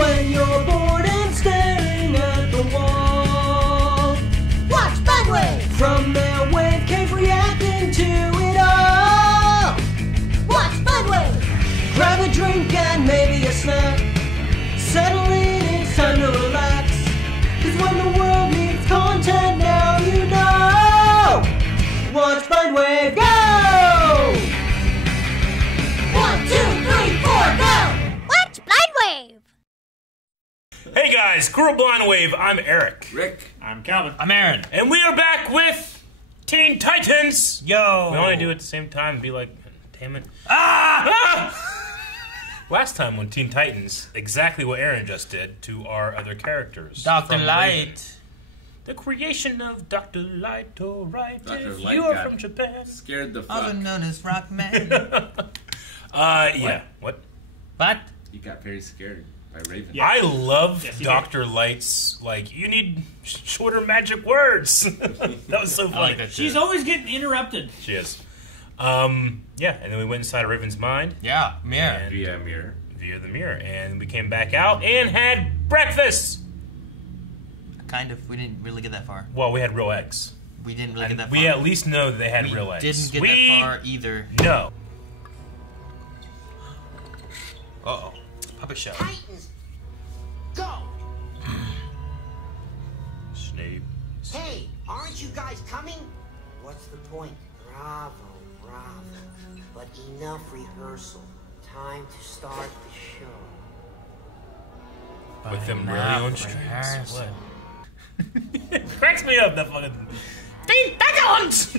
when you're bored and staring at the wall. Watch Funwave! From their wave cave reacting to it all. Watch Funwave! Grab a drink and maybe a snack. Settle in, it's time to relax. 'Cause when the world needs content, now you know. Watch Funwave, go! 1, 2, 3, 4, go! Watch Blindwave! Hey guys, Squirrel Blind Wave, I'm Eric. Rick. I'm Calvin. I'm Aaron. And we are back with Teen Titans! Yo! We only do it at the same time and be like, damn it. Ah! Last time on Teen Titans, exactly what Aaron just did to our other characters. Dr. from Light. Raven. The creation of Dr. Light, alright, Dr. if Light you are got from Japan. Scared the Also fuck. known as Rockman. Yeah, what? What? He got very scared by Raven. Yeah. I love Yes, he Dr. Light's, like, you need shorter magic words. That was so funny. I like that She's too. always getting interrupted. She is. Yeah, and then we went inside of Raven's mind. Yeah, mirror. And Via mirror. via the mirror, and we came back out and had breakfast. Kind of. We didn't really get that far. Well, we had real eggs. We didn't really And get that far. we at least know that they had We real eggs. didn't get we that far either. No. Uh-oh. Puppet show. Titans, go! Snape. Hey, aren't you guys coming? What's the point? Bravo, bravo. But enough rehearsal. Time to start the show. With them really Enough on strings. rehearsal. What? Cracks me up, that fucking... Teen Titans!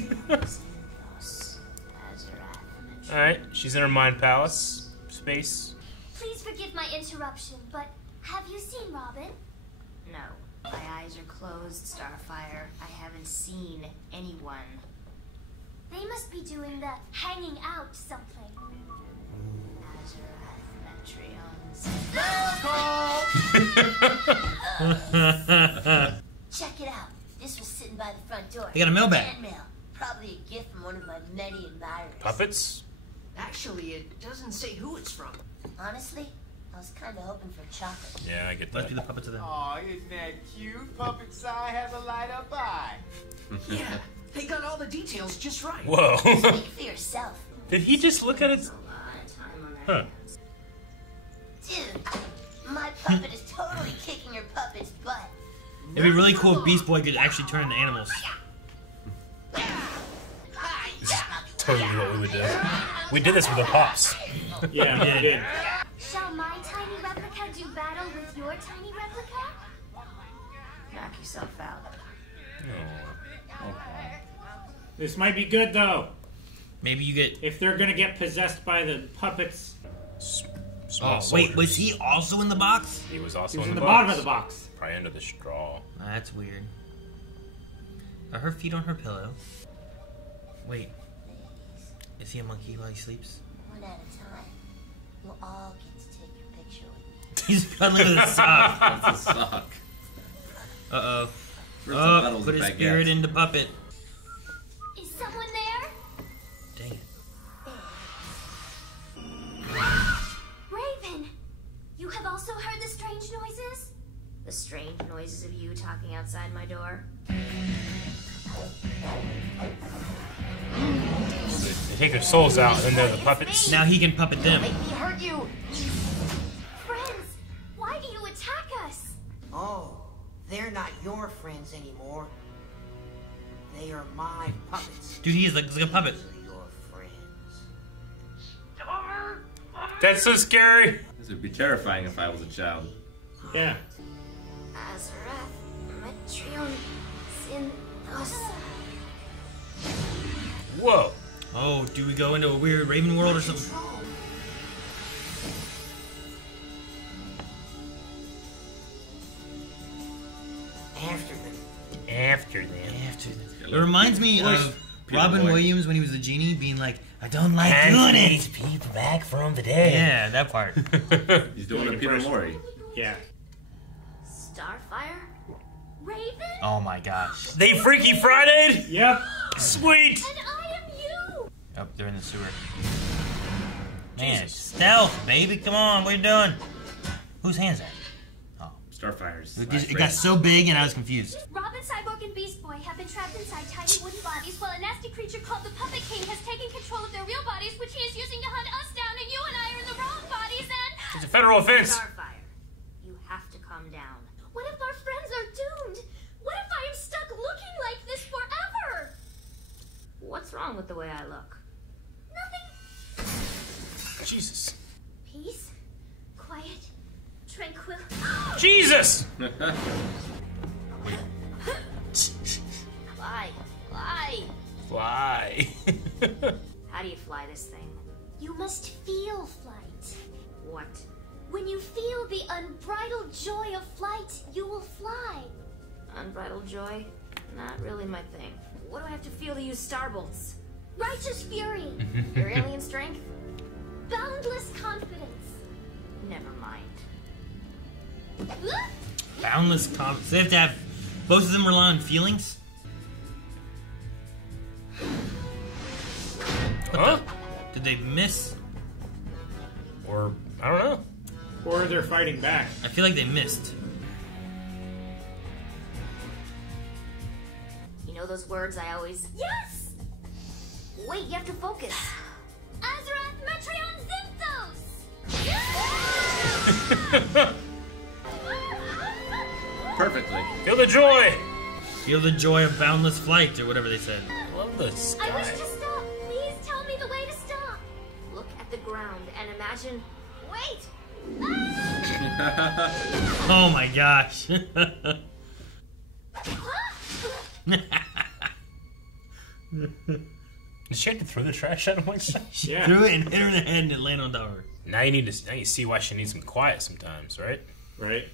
Alright, she's in her mind palace. Space. Please forgive my interruption, but have you seen Robin? No. My eyes are closed, Starfire. I haven't seen anyone. They must be doing the hanging out something. Check it out. This was sitting by the front door. They got a mailbag. Fan mail. Probably a gift from one of my many admirers. Puppets? Actually, it doesn't say who it's from. Honestly, I was kind of hoping for chocolate. Yeah, I get Let's that. do the puppet to them. Aw, isn't that cute? Puppet's eye has a light-up eye. Yeah, they got all the details just right. Whoa. Speak for yourself. Did he just look at it? A lot of time on Huh. their hands. Dude, my puppet is totally kicking your puppet's butt. It'd be really cool if Beast Boy could actually turn into animals. This is totally what we would do. We did this with our pops. Yeah, we did. Shall my tiny replica do battle with your tiny replica? Knock yourself out. This might be good, though. Maybe you get... If they're gonna get possessed by the puppets, Small Oh, wait, soldiers. was he also in the box? He was also he was in in the the box. bottom of the box. Probably under the straw. Oh, that's weird. Are her feet on her pillow? Wait. Is he a monkey while he sleeps? One at a time. You'll all get to take your picture with me. He's cuddling with his sock. That's a sock. Uh-oh. Where's the Oh, petals put of his baguette? spirit into puppet. Is someone there? Dang it. Raven! You have also heard the strange noises? The strange noises of you talking outside my door. They take their souls out, and then they're the puppets. Now he can puppet them. Make me hurt you! Friends, why do you attack us? Oh, they're not your friends anymore. They are my puppets. Dude, he is like a puppet. These are your friends. That's so scary. This would be terrifying if I was a child. Yeah. Azarath, Metrion, Synthos. Whoa. Oh, do we go into a weird Raven world or something? After them. After them. It reminds me of Peter Robin Boy. Williams when he was the genie being like, I don't like doing it. people back from the dead. Yeah, that part. He's doing a Peter Lorre. Yeah. Starfire? Raven? Oh my gosh. They Freaky Friday'd? Yep. Sweet. And I am you! Oh, they're in the sewer. Man, Jesus. stealth, baby. Come on, what are you doing? Whose hand's that? Starfires. It got so big and I was confused. Robin, Cyborg, and Beast Boy have been trapped inside tiny wooden bodies while a nasty creature called the Puppet King has taken control of their real bodies, which he is using to hunt us down, and you and I are in the wrong bodies, and... It's a federal offense. Starfire, you have to calm down. What if our friends are doomed? What if I am stuck looking like this forever? What's wrong with the way I look? Nothing. Jesus. Peace, quiet, tranquil. Jesus! Fly, fly. Fly. How do you fly this thing? You must feel flight. What? When you feel the unbridled joy of flight, you will fly. Unbridled joy? Not really my thing. What do I have to feel to use starbolts? Righteous fury. Your alien strength? Boundless confidence. Never mind. Boundless confidence. They have to have. Both of them rely on feelings? Huh? Did they miss? Or, I don't know. Or they're fighting back. I feel like they missed. You know those words I always... Yes! Wait, you have to focus. Azarath Metreon Zinthos! Perfectly. Feel the joy. Feel the joy of boundless flight, or whatever they said. I love the sky. I wish to stop. Please tell me the way to stop. Look at the ground and imagine... Wait! Oh my gosh. Did she have to throw the trash at him like that? Yeah. Threw it and hit her in the head and it landed on her. Now you see why she needs some quiet sometimes, right? Right.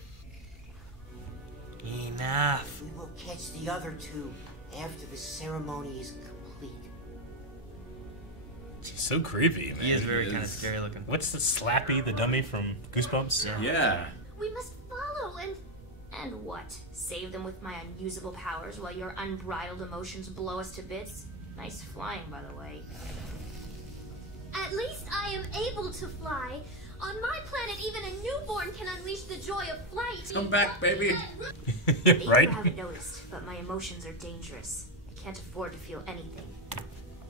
Enough. We will catch the other two after the ceremony is complete. She's so creepy, man. He is very He kind of is. scary looking. What's the Slappy, the dummy from Goosebumps? Yeah. We must follow and... And what? Save them with my unusable powers while your unbridled emotions blow us to bits? Nice flying, by the way. At least I am able to fly. On my planet, even a newborn can unleash the joy of flight. Come back, baby. Maybe Right? you haven't noticed, but my emotions are dangerous. I can't afford to feel anything.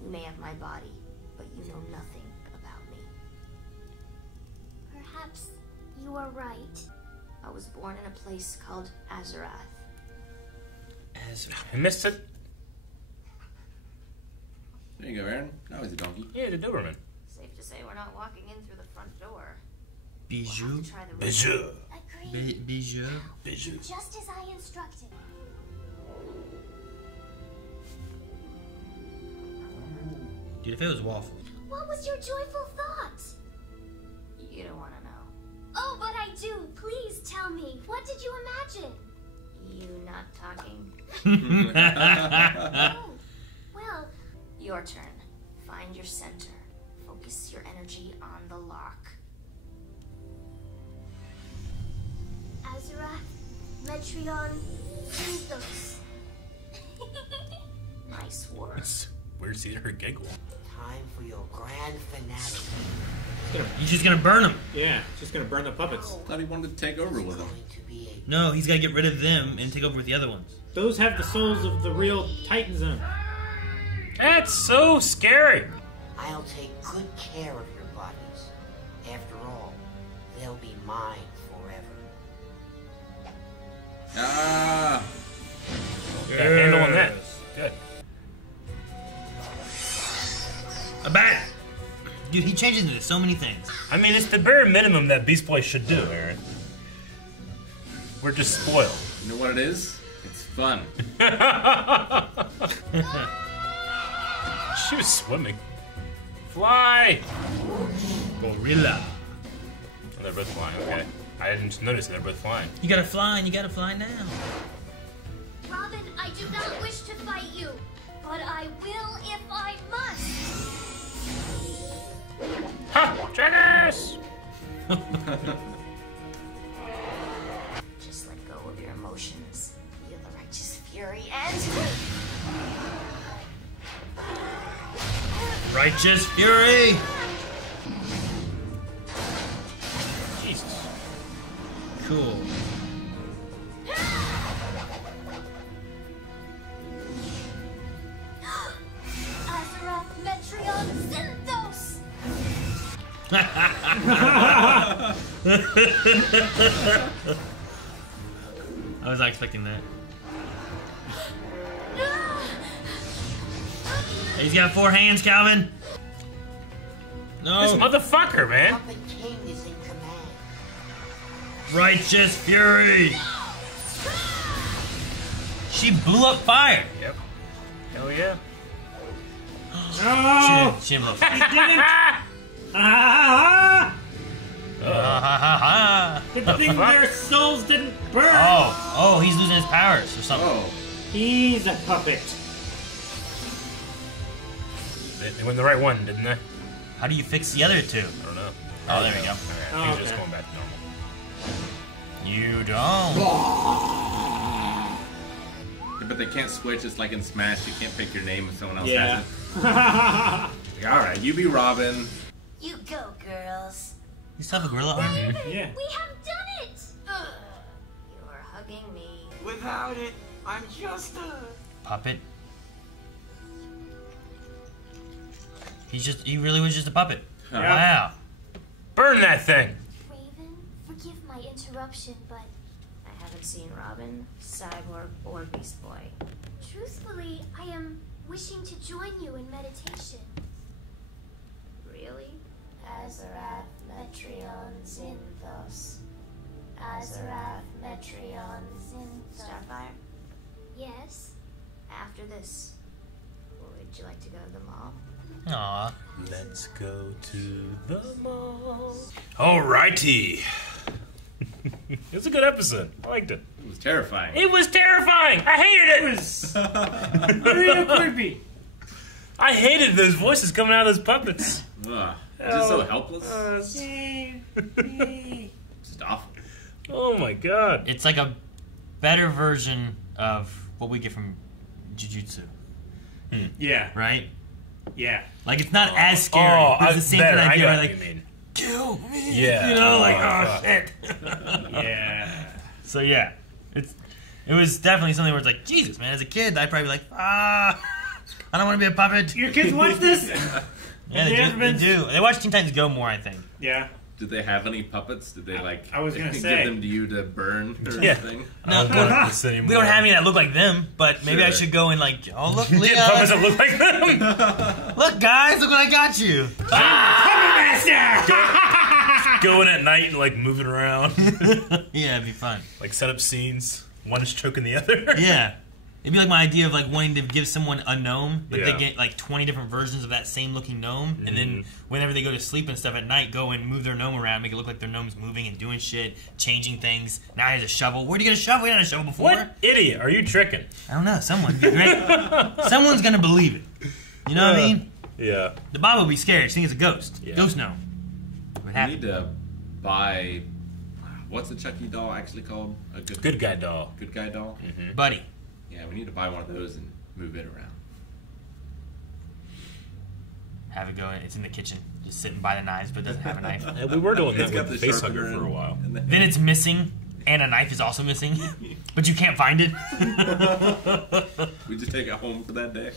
You may have my body, but you know nothing about me. Perhaps you are right. I was born in a place called Azarath. I missed it. There you go, Aaron. Now he's a donkey. Yeah, the Doberman. Safe to say we're not walking in through the front door. Bijou. We'll have to try the Bijou. Agreed. Bijou. Bijou. Just as I instructed. Dude, if it was waffles. What was your joyful thought? You don't want to know. Oh, but I do. Please tell me. What did you imagine? You not talking? Oh, well, Your turn. Find your center. Focus your energy on the lock. Azarath, Metreon, Zinthos. Nice work. It's weird seeing her giggle. Time for your grand finale. He's just gonna burn them. Yeah, it's just gonna burn the puppets. Thought he wanted to take over with him. Going to be a No, he's gotta get rid of them and take over with the other ones. Those have the souls of the real Titans in them. That's so scary. I'll take good care of your bodies. After all, they'll be mine forever. Ah! Got a handle on that. Good. A bat! Dude, he changes into so many things. I mean, it's the bare minimum that Beast Boy should do, Aaron. We're just spoiled. You know what it is? It's fun. She was swimming. Fly! Gorilla. Oh, they're both flying, okay. I didn't notice they're both flying. You gotta fly and you gotta fly now. Robin, I do not wish to fight you, but I will if I must. Ha! Trackers! Just let go of your emotions. Feel the righteous fury and... Righteous Fury! Jesus. Cool. I was not expecting that. He's got 4 hands, Calvin. No. This motherfucker, man. Puppet King is in command. Righteous fury. She blew up fire. Yep. Hell yeah. No! She didn't blow up fire. He didn't! Ah! Good thing their souls didn't burn! Oh, he's losing his powers or something. Oh, He's a puppet. They went the right one, didn't they? How do you fix the other 2? I don't know. Oh, there we go. Alright, Oh, he's just okay. going back to normal. You don't. but they can't switch. It's like in Smash, you can't pick your name if someone else Yeah. has it. Like, all right, you be Robin. You go, girls. You still have a gorilla arm? Yeah. We have done it! You're hugging me. Without it, I'm just a... Puppet. He really was just a puppet. Yeah. Wow. Burn that thing! Raven, forgive my interruption, but I haven't seen Robin, Cyborg, or Beast Boy. truthfully, I am wishing to join you in meditation. Really? Azarath Metreon Zinthos. Azarath Metreon Zinthos. Starfire? Yes? After this, would you like to go to the mall? Aw. Let's go to the mall. Alrighty. It was a good episode. I liked it. It was terrifying. It was terrifying. I hated it. Real creepy. I hated those voices coming out of those puppets. Ugh. Just so helpless. Yay. Just awful. Oh my god. It's like a better version of what we get from Jujutsu, Yeah. right? Yeah. Like, it's not as scary. Oh, but it's the same better. kind of I idea. got Where, what like, you mean. kill me. Yeah. You know, like, oh, fuck. shit. Yeah. So, yeah. It was definitely something where it's like, Jesus, man, as a kid, I'd probably be like, I don't want to be a puppet. Your kids watch this? Yeah, they Yeah, do. but- They do. They watch Teen Titans Go more, I think. Yeah. Did they have any puppets? Did they like? I was gonna give say. them to you to burn or Yeah. anything? I don't want this anymore. We don't have any that look like them, but maybe I Sure. should go and like, oh look, Get Leah. puppets that look like them. Look, guys, look what I got you. Going at night and like moving around. Yeah, it'd be fun. Like set up scenes. One is choking the other. Yeah. It'd be like my idea of like wanting to give someone a gnome, but they Yeah. get like 20 different versions of that same looking gnome, and then whenever they go to sleep and stuff at night, go and move their gnome around, make it look like their gnome's moving and doing shit, changing things. Now he has a shovel. Where'd you get a shovel? We didn't have a shovel before. What idiot are you tricking? I don't know. Someone. Great. Someone's gonna believe it. You know what I mean? Yeah. The Bob would be scared. She thinks it's a ghost. Yeah. Ghost gnome. What We happened? need to buy. What's a Chucky doll actually called? A Good guy doll. Good guy doll. Buddy. Yeah, we need to buy one of those and move it around. Have it go. It's in the kitchen, just sitting by the knives, but doesn't have a knife. Yeah, we were doing that It's got with the the sharpener facehugger for a while. and Then it's missing, and a knife is also missing, but you can't find it. we just take it home for that day.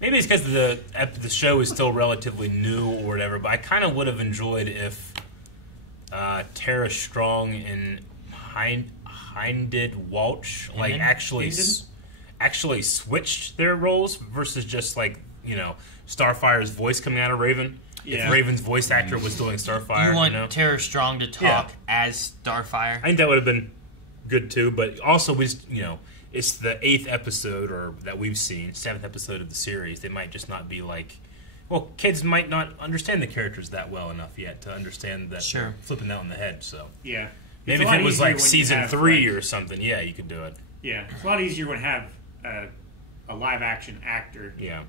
Maybe it's because the show is still relatively new or whatever, but I kind of would have enjoyed if Tara Strong and Heinded Walsh like actually switched their roles versus just like, you know, Starfire's voice coming out of Raven. Yeah. If Raven's voice actor was doing Starfire, You want know? Tara Strong to talk as Starfire? I think that would have been good too, but also we just, you know, it's the 8th episode or that we've seen, 7th episode of the series. They might just not be like, well, kids might not understand the characters that well enough yet to understand that Sure. they're flipping that on the head. So Yeah. maybe It's a if lot it was easier like when you season have, 3 like- or something, yeah, you could do it. Yeah. It's a lot easier when you have a live action actor Yeah,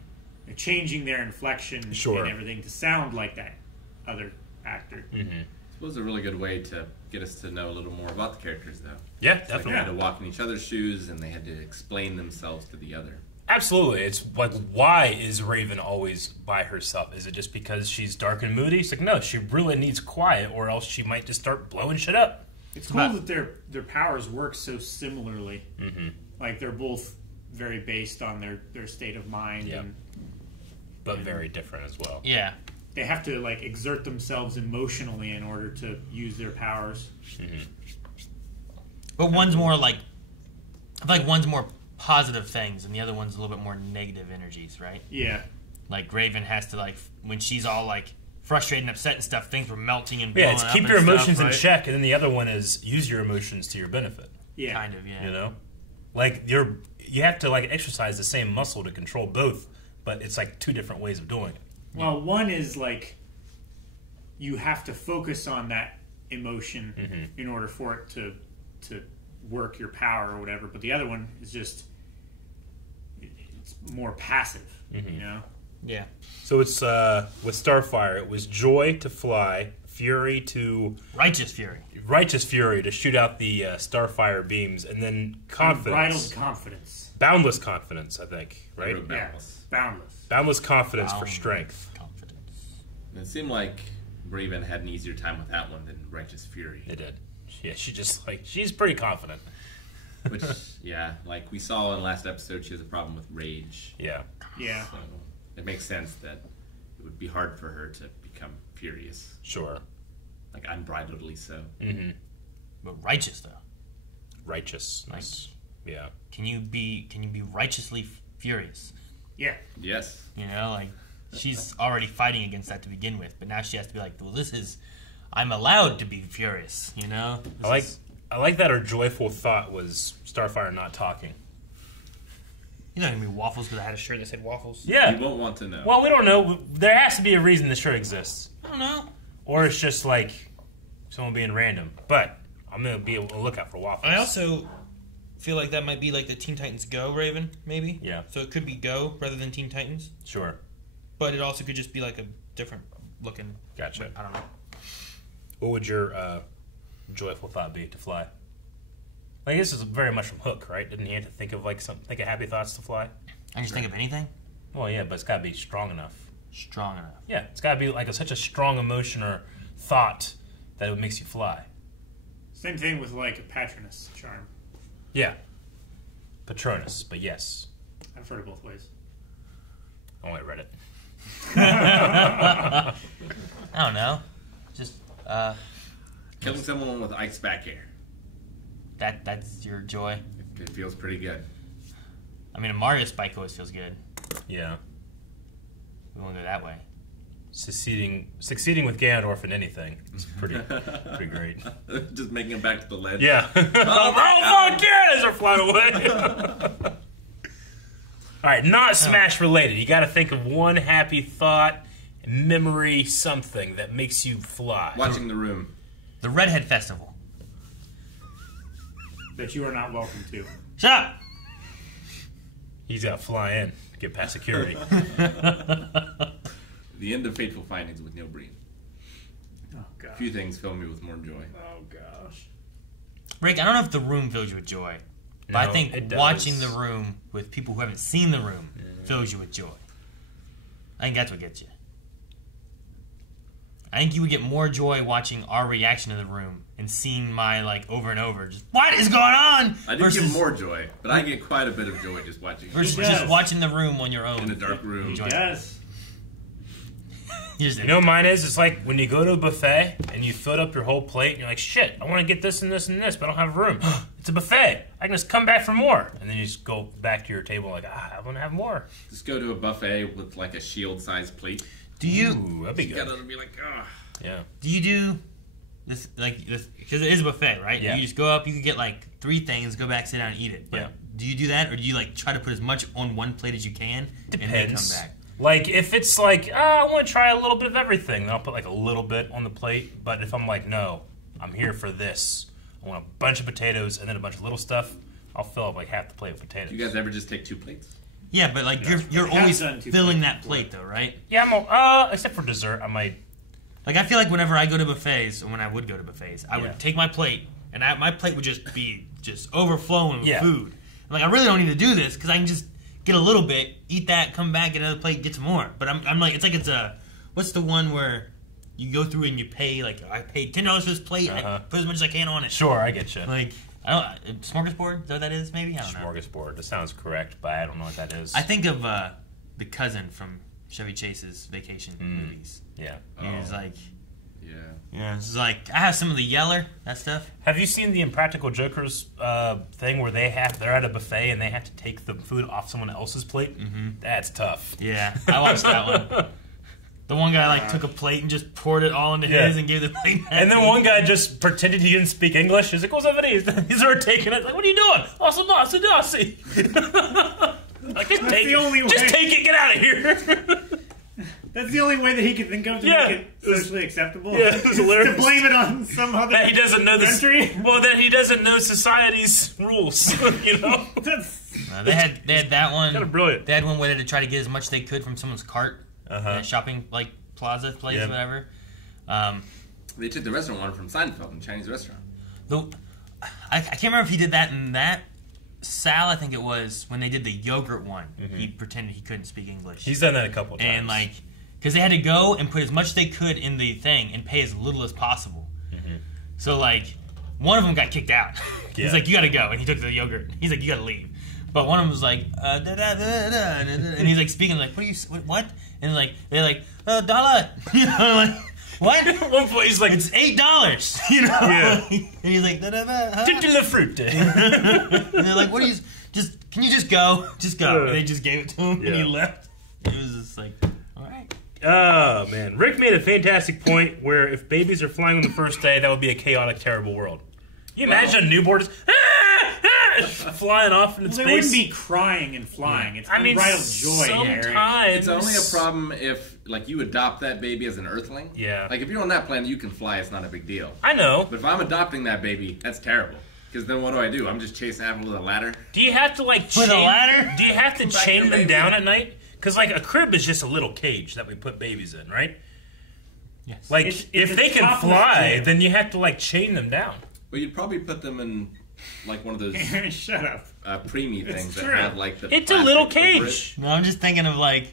changing their inflection Sure. and everything to sound like that other actor. It was a really good way to get us to know a little more about the characters, though. yeah, Like they definitely. had to walk in each other's shoes, and they had to explain themselves to the other. Absolutely. It's like, why is Raven always by herself? Is it just because she's dark and moody? It's like, no, she really needs quiet, or else she might just start blowing shit up. It's cool that their powers work so similarly. Like they're both very based on their state of mind Yep. and but very different as well. Yeah. They have to like exert themselves emotionally in order to use their powers. But one's more like, I feel like one's more positive things, and the other one's a little bit more negative energies, right? Yeah. Like Raven has to like, when she's all like frustrated and upset and stuff, things were melting and blowing Yeah, it's up keep and your stuff, emotions in right? check, and then the other one is use your emotions to your benefit. Yeah. Kind of, yeah. You know, like you have to like exercise the same muscle to control both, but it's like two different ways of doing it. Well, one is like you have to focus on that emotion in order for it to work your power or whatever. But the other one is just it's more passive. You know. Yeah. So it's with Starfire, it was joy to fly, fury to Righteous fury. righteous fury to shoot out the Starfire beams, and then confidence, Unbridled confidence. boundless confidence. I think, right? Yeah. Boundless. Boundless confidence for Boundless strength. Confidence. It seemed like Raven had an easier time with that one than Righteous Fury. It did. Yeah, she's pretty confident. Which, yeah, like we saw in the last episode, she has a problem with rage. Yeah. Yeah. So it makes sense that it would be hard for her to become furious. Sure. Like unbridledly so. But righteous though. Righteousness. Yeah. Can you be righteously furious? Yeah. Yes. You know, like she's already fighting against that to begin with, but now she has to be like, well, I'm allowed to be furious. You know. I like that her joyful thought was Starfire not talking. You're not gonna be waffles because I had a shirt that said waffles. Yeah. You won't want to know. Well, we don't know. There has to be a reason the shirt exists. I don't know. Or it's just like someone being random. But I'm going to be able to look out for waffles. I also feel like that might be like the Teen Titans Go Raven, maybe. Yeah. So it could be Go rather than Teen Titans, Sure. but it also could just be like a different looking. Gotcha. I don't know. What would your joyful thought be to fly? Like, this is very much from Hook, right? Didn't he have to think of happy thoughts to fly? I can just think of anything Well, yeah, but it's got to be strong enough. strong enough. Yeah, it's got to be like such a strong emotion or thought that it makes you fly. Same thing with like a Patronus charm. Yeah. Patronus, but yes. I've heard it both ways. Only read it. I don't know. Just Killing someone with ice back air. that's your joy. It feels pretty good. I mean, a Mario spike always feels good. Yeah. We won't go that way. Succeeding with Ganondorf in anything is pretty great. Just making it back to the ledge. Yeah. Oh, fuck yeah! As they're flying away. All right, not Smash related. You got to think of one happy thought, memory, something that makes you fly. Watching The Room. The Redhead Festival. That you are not welcome to. Shut up! He's got to fly in, get past security. The end of Fateful Findings with Neil Breen. Oh A gosh. few things fill me with more joy. Oh gosh. Rick, I don't know if The Room fills you with joy, but I No, think it does. watching The Room with people who haven't seen The Room fills you with joy. I think that's what gets you. I think you would get more joy watching our reaction to The Room and seeing my, like, over and over, just, what is going on? I did get more joy, but I get quite a bit of joy just watching it. Versus He does. just watching The Room on your own. In a dark room. Enjoying it. Yes. You just- You know what mine is? It's like when you go to a buffet and you filled up your whole plate and you're like, shit, I want to get this and this and this, but I don't have room. It's a buffet. I can just come back for more. And then you just go back to your table like, I want to have more. Just go to a buffet with like a shield-sized plate. do you Ooh, that'd be You good. gotta be like, ah. Yeah. do you do this, like, this, because it is a buffet, right? Yeah. You just go up, you can get, like, 3 things, go back, sit down, and eat it. But Yeah. do you do that, or do you, like, try to put as much on one plate as you can and then come Depends. back? Like, if it's like, I want to try a little bit of everything, then I'll put like a little bit on the plate. But if I'm like, no, I'm here for this, I want a bunch of potatoes and then a bunch of little stuff, I'll fill up like half the plate with potatoes. Do you guys ever just take 2 plates? Yeah, but, like, you're I have always done 2 filling plates that plate, though, right? Yeah, I'm except for dessert, I might. Like, I feel like whenever I go to buffets, or when I would go to buffets, I Yeah. would take my plate, and my plate would just be just overflowing with Yeah. food. I'm like, I really don't need to do this, because I can just get a little bit, eat that, come back, get another plate, get some more. But I'm like, it's like it's a, what's the one where you go through and you pay, like, I paid $10 for this plate, and I put as much as I can on it. Sure, I get you. Like, I don't, smorgasbord? Is that what that is, maybe? I don't know. Smorgasbord. That sounds correct, but I don't know what that is. I think of the cousin from Chevy Chase's vacation movies. Yeah. And it's like, Yeah. it's like I have some of the Yeller, that stuff. Have you seen the Impractical Jokers thing where they're at a buffet and they have to take the food off someone else's plate? Mm-hmm. That's tough. Yeah, I watched that one. The one guy like took a plate and just poured it all into his and gave the plate back. And then one guy just pretended he didn't speak English. He's like, "What's up, He started taking it. Like, what are you doing? Also, nasi. Like, just take it. Get out of here. That's the only way that he could think of to make it socially acceptable. Yeah, it was hilarious. To blame it on some other That he doesn't know country. that he doesn't know society's rules. You know. They had that one. Kind of brilliant. They had one where they had to try to get as much they could from someone's cart in a shopping like plaza place, whatever. They took the restaurant one from Seinfeld, a Chinese restaurant. I can't remember if he did that in that. Sal, I think it was when they did the yogurt one. He pretended he couldn't speak English. He's done that a couple of times. And like, because they had to go and put as much as they could in the thing and pay as little as possible. So like, one of them got kicked out. He's like, "You got to go," and he took the yogurt. He's like, "You got to leave." But one of them was like, and he's like speaking like, what? And like they're like, $1, you know, like what? At one point he's like, "It's $8," you know. Yeah. And he's like, huh? "Tutti la frutte." And they're like, "What do you can you just go? Just go." And they just gave it to him and he Yeah. left. It was just like, all right. Oh man, Rick made a fantastic point where if babies are flying on the first day, that would be a chaotic, terrible world. You imagine a newborn just flying off into space. They wouldn't be crying and flying. It's unbridled joy, Eric. sometimes It's only a problem if, like, you adopt that baby as an Earthling. Yeah. Like, if you're on that planet, you can fly. It's not a big deal. I know. But if I'm adopting that baby, that's terrible. Because then what do? I'm just chasing after with a ladder. Do you have to like With a ladder? Do you have to Back chain your them baby. down at night? Because like a crib is just a little cage that we put babies in, right? Yes. Like It's if a they can topless fly, crib. then you have to like chain them down. Well, you'd probably put them in, like, one of those Shut up. preemie things that true. have, like, the It's a little plastic over it. cage. No, I'm just thinking of like,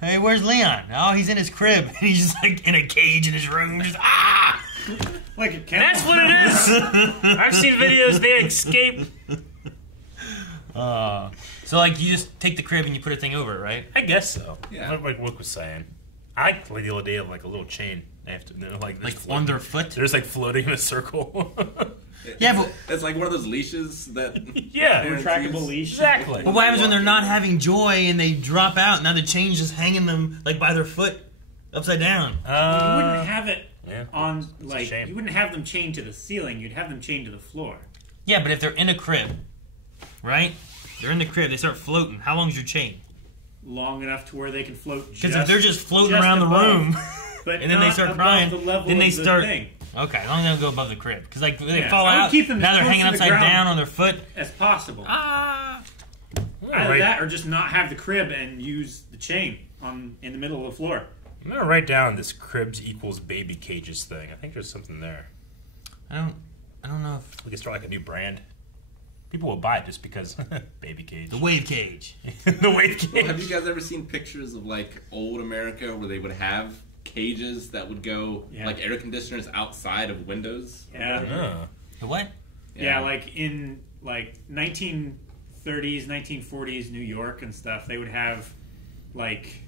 hey, where's Leon? Oh, he's in his crib. He's just like in a cage in his room. Just Like a kennel. That's what it is. I've seen videos they escape. So like you just take the crib and you put a thing over it, right? I guess so. Yeah. Like Wook was saying. I like the idea of like a little chain. They have to like Like just on their foot. They're just like floating in a circle. Yeah, but It's like one of those leashes that... yeah, Retractable leash. exactly. but what happens when they're not having joy and they drop out? Now the chain's just hanging them like by their foot, upside down. You wouldn't have it yeah. on, a like, shame. you wouldn't have them chained to the ceiling. You'd have them chained to the floor. Yeah, but if they're in a crib, right? They're in the crib. They start floating. How long's your chain? Long enough to where they can float just Because if they're just floating just around the above, room, but and then they not start above crying, the level then they of the start. thing Okay, as long as they don't go above the crib, because like they Yeah, fall I would out. keep them Now as they're close hanging to the upside ground. down on their foot. as possible. Ah. Either Right. that or just not have the crib and use the chain in the middle of the floor. I'm gonna write down this cribs equals baby cages thing. I think there's something there. I don't know if We could start like a new brand. People will buy it just because baby cage. the wave cage. The wave cage. Well, have you guys ever seen pictures of, like, old America where they would have cages that would go, Yeah. like, air conditioners outside of windows? Yeah. Oh. The what? Yeah, like in 1930s, 1940s New York and stuff, they would have like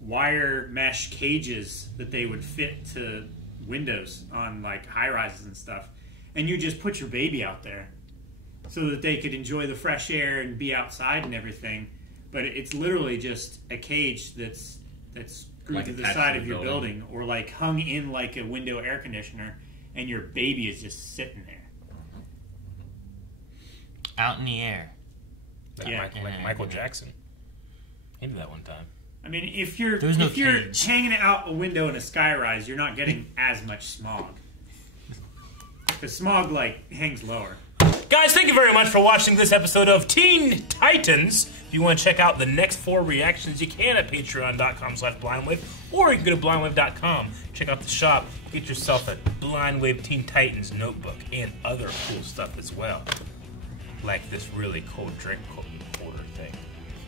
wire mesh cages that they would fit to windows on like high rises and stuff. And you just put your baby out there so that they could enjoy the fresh air and be outside and everything. But it's literally just a cage that's screwed Like to the attached side to of the your building. building or like hung in like a window air conditioner, and your baby is just sitting there. Out in the air. Like, Yeah. like Michael Jackson. He did that one time. I mean, if you're There's no if you're cage. hanging out a window in a skyrise, you're not getting as much smog. Because smog like hangs lower. Guys, thank you very much for watching this episode of Teen Titans. If you want to check out the next 4 reactions, you can at patreon.com/blindwave, or you can go to blindwave.com, check out the shop, get yourself a Blindwave Teen Titans notebook, and other cool stuff as well. Like this really cool drink called